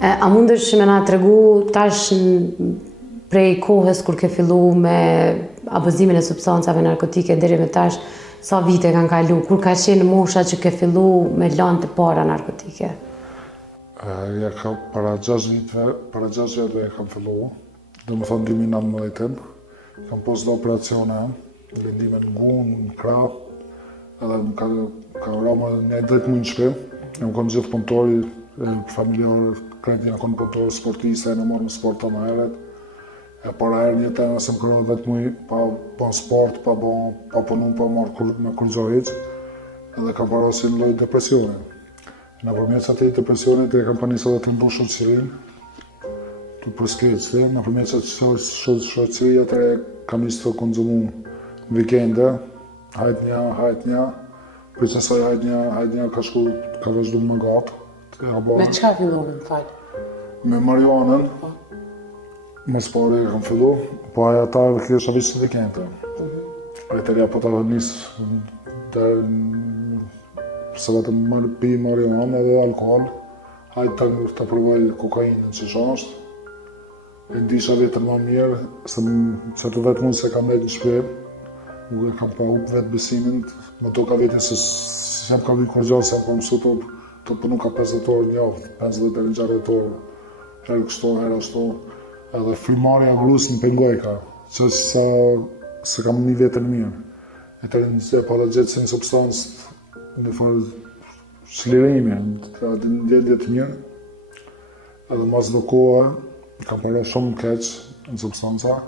A mundesh me na tregu tash prej kohës kur ke fillu me abuzimin e substancave narkotike deri me tash, sa vite kanë kalu, kur ka qenë mosha që ke fillu me lanë të para narkotike? Ja ka para 6 viteve kam fillu, dhe më thonë 2019, kam posë dhe operacione, lindime në gunë, në krah, edhe ka rama një 10 muaj në shtëpi, jam konë gjithë punëtori, familjarë, krejtë një konë punëtori sportiste, në marrë në sport të më heret. E para herë një të nëse më kërë vetë muj, pa bon sport, pa punu, pa marrë me kurgjo hiq, edhe kam parasin lojt depresione. Në përmjetë ati depresionit e kam panisë edhe të mbu shoqërin, të përskejtë, në përmjetë ati shoqëri atër kam isë të konzumu në vikende, hajt një, për që nësaj hajt një ka vazhdu më gatë. Me qa filluar në falë? Me marijuanën, më spari kam fillu, po aja ta kësha vishë në vikende. Ajtërja po ta nisë se vetëm pi marijuanë edhe alkohol, hajt të provoj kokainën që shashtë. E ndisha vetër ma mirë, se të vetë mund se kam nejtë në shpep, nuk e kam pa up vetë besimin, me to ka vetin se jam ka vitë kërgjarë, se jam ka mësu të punu ka 50 orë një javë, 50 deri 60 orë, herë kështu, herë ashtu, edhe frimarja grusë në pengoj ka, që se kam një vetën mirë. E të rinjë para gjithë si në substancë, në farë shlirimi, në ndjedhje të mirë, edhe mas do kohë, kam para shumë keq në substanca,